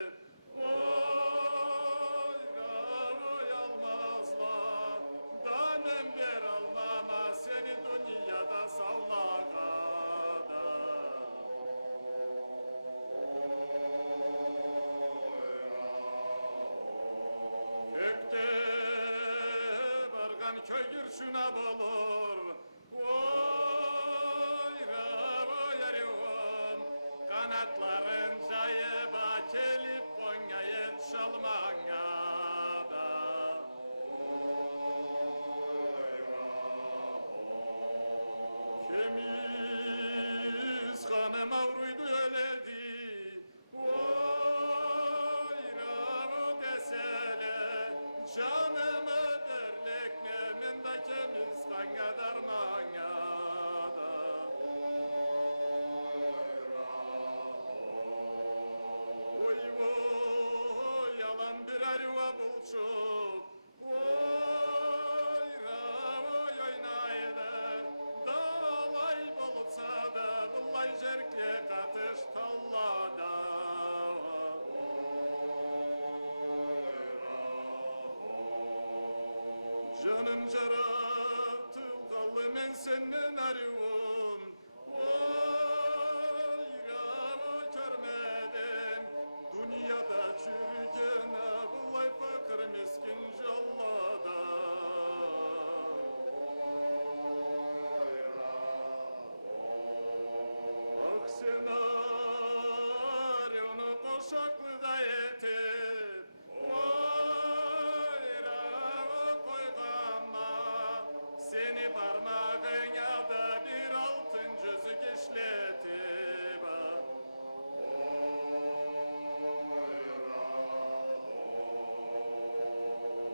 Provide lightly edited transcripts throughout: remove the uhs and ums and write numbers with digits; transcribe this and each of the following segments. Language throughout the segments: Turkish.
Oy ravoy almazlar, danem ber almama seni dünyada savlagada. Kökte bargan köygür şuna bulur. Oy ravoy arıyorum, kanatların cayıba kelip Konya'ya çalmanya da. Kemiz kanım avruydu öledi. Oy ravo desele, canımı derlekmemin de kemiz kanya darmanya da. Oy oy yalan bir arıva bulçuk. Oy ravoy oynaydı, dalay bulsa da bullay jerkle katış tallada. Canım jaratılgalı men senden arıvım. Oy ravo körmeden dünyada çürügen bullay fakir miskin jallada. Aksenarını koşaklıda etip oy ravo koygama seni parmağına da bir altın cüzük işletip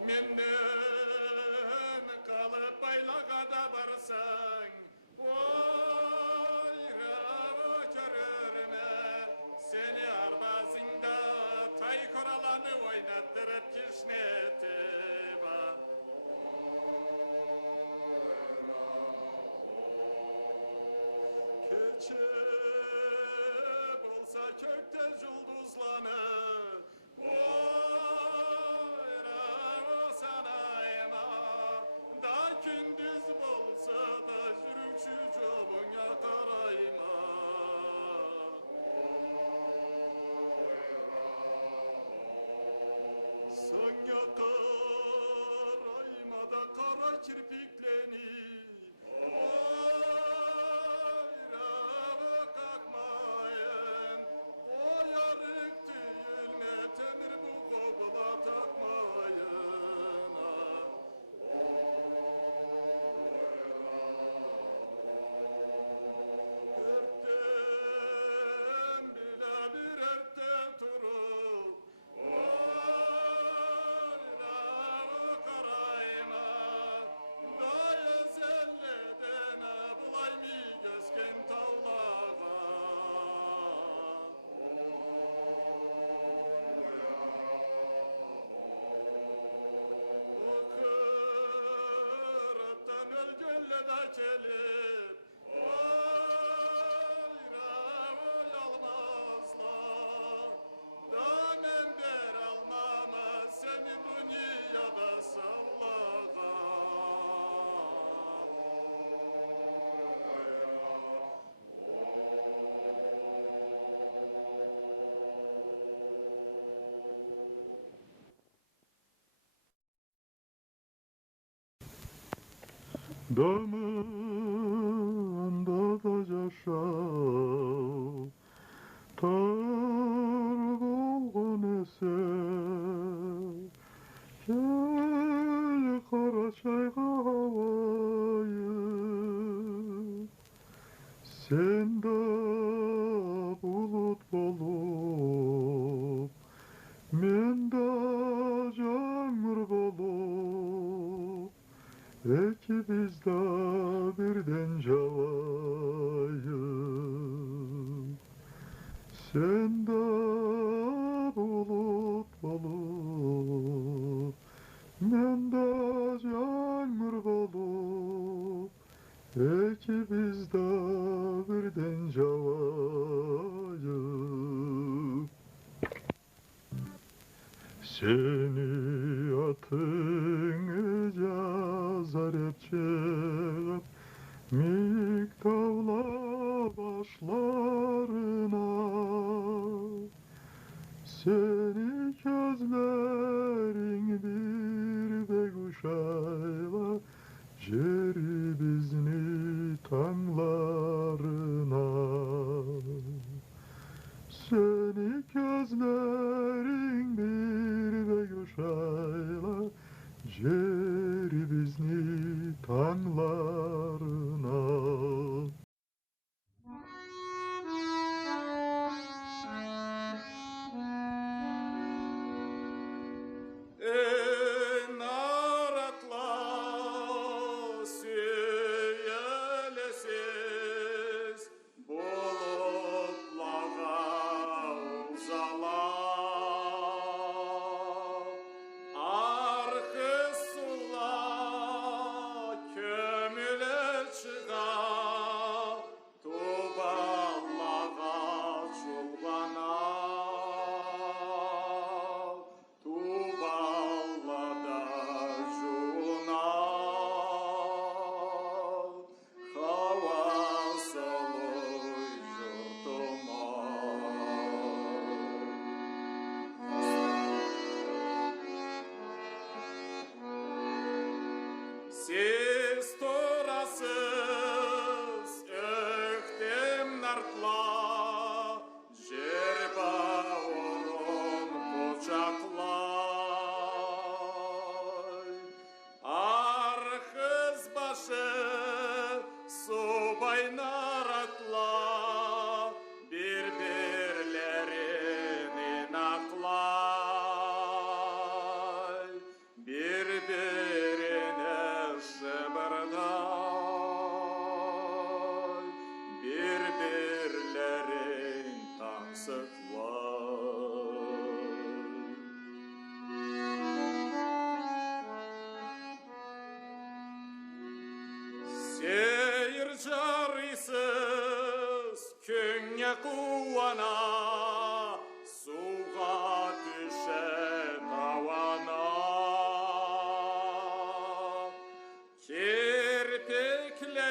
menden kalıp baylagada barsan oy ravo körürme seni arbasında tay koralanı oynattırıp kişnetip keçe bulsa kökte жұлдызланы oy ravo sanayma da gündüz bolsa da жүрүкчү жолуңа карайма. Soňa karayma da kara kirpikleni oy ravo kalkmayın koyarık tüyülme temir bu kobula takmayın örtten bile bir örtten turup oy ravo karayma daya zelleden bulay mi gözken tavlaga. Okırıptan ölgünle de kelip oy ravoy almazlar, danem ber almama seni dünyada savlaga. Damında da yaşa, tar dolgun eser, gel Karaçayga havayı, sen de bulut bolup, men de yağmur bolup, ikimiz de birden javayız. Sen de bulut bolup, men de yağmur bolup, ikimiz de birden javayız. Seni atını cazar hep çıkıp Miktavla başlarına Seni gözlerin bir de kuşayla Jeri bizni tanlarına Seni gözlerin bir de kuşayla Jeri bizni tanlarına Siz turasız öktem nartla Jerba orun kucaklay Arxız başı subay naratla Birbirlerini naklay Birbirine şıbırday Birbirlerin taksıklay Seyir carısız künye kuvana Suğa düşe tavana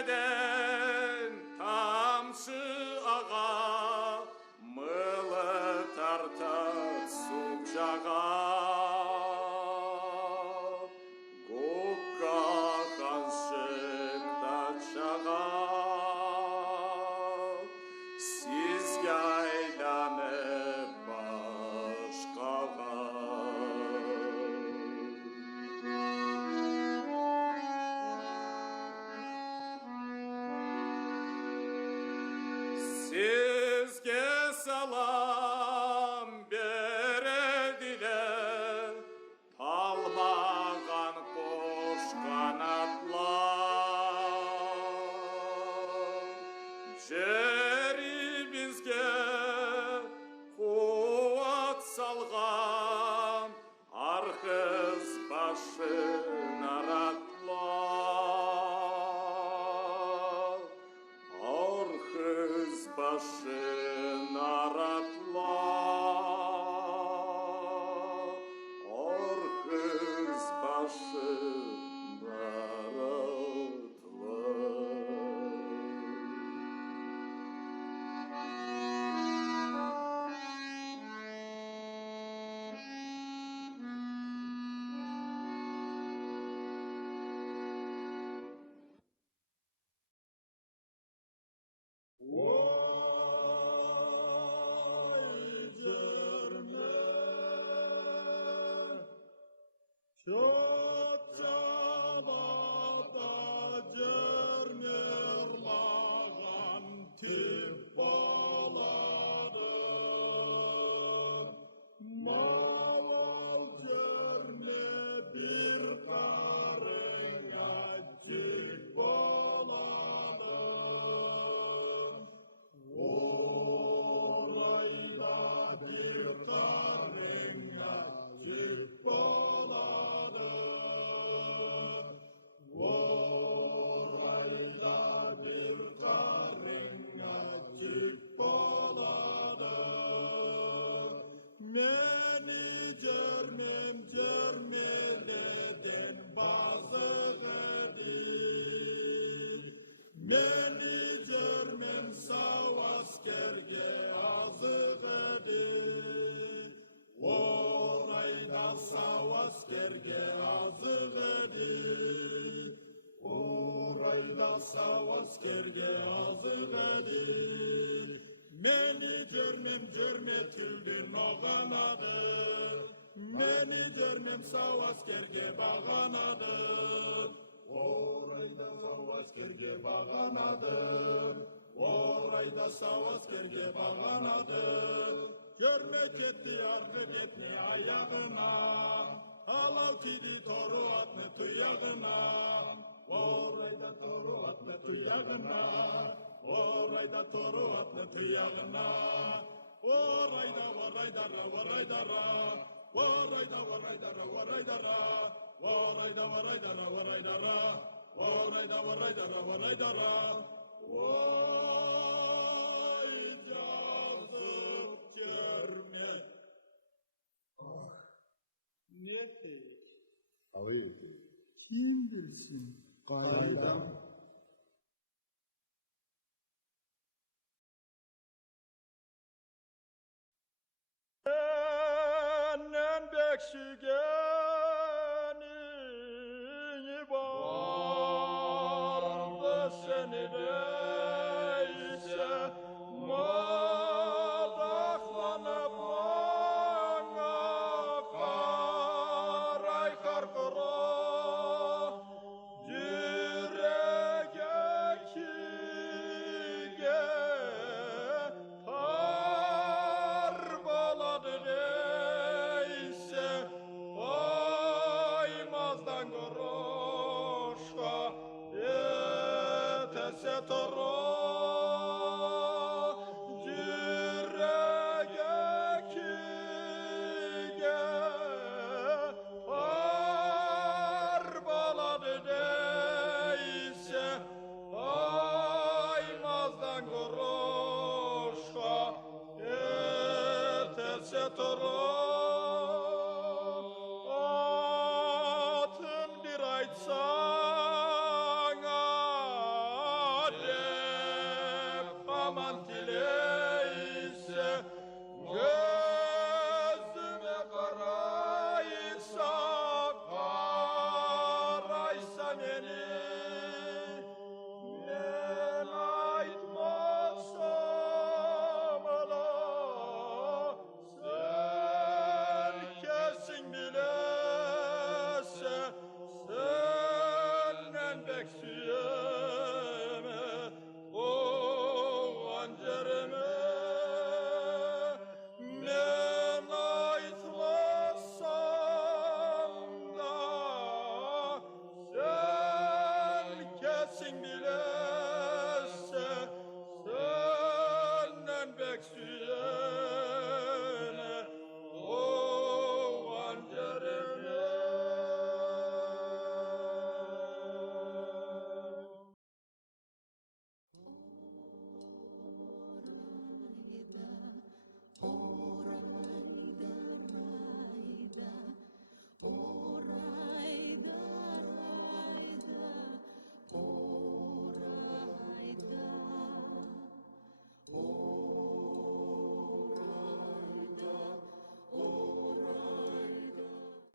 Kirpikleden tamşı ağa Mılı tartar sucağa Gukka kanşıkta çağa Siz yaylanıp başkağa Sizge salam berediler Talmağan kuş kanatlar Jeri bizge kuvat salgan Arxız başı naratlar Arxız başı naratlar Arxız başı Vay cerme Çok çalada cermerlağan tip baladı Maval cerme bir karın acık baladı Orayda bir karın acık baladı Orayda bir karın acık baladı Meni cerme askerge azık edi. Orayda sağ askerge azık edi. Meni görmem tüldün oğanadı. Meni görmem sağ askerge bağanadı. Orayda sağ askerge bağanadı. Orayda sağ askerge bağanadı. Görmek etti argı etni ayağına. Alav tidi toru atını tuyağına. Orayda toru atını tuyağına. Orayda toru atını tuyağına. Orayda varaydara varaydara. Orayda varaydara varaydara. Orayda varaydara varaydara. Orayda varaydara varaydara. Vay cazip görme. Ne pek? Alıydı. Kim bilsin? Qaydam. Senden beksügeni vardı seni de.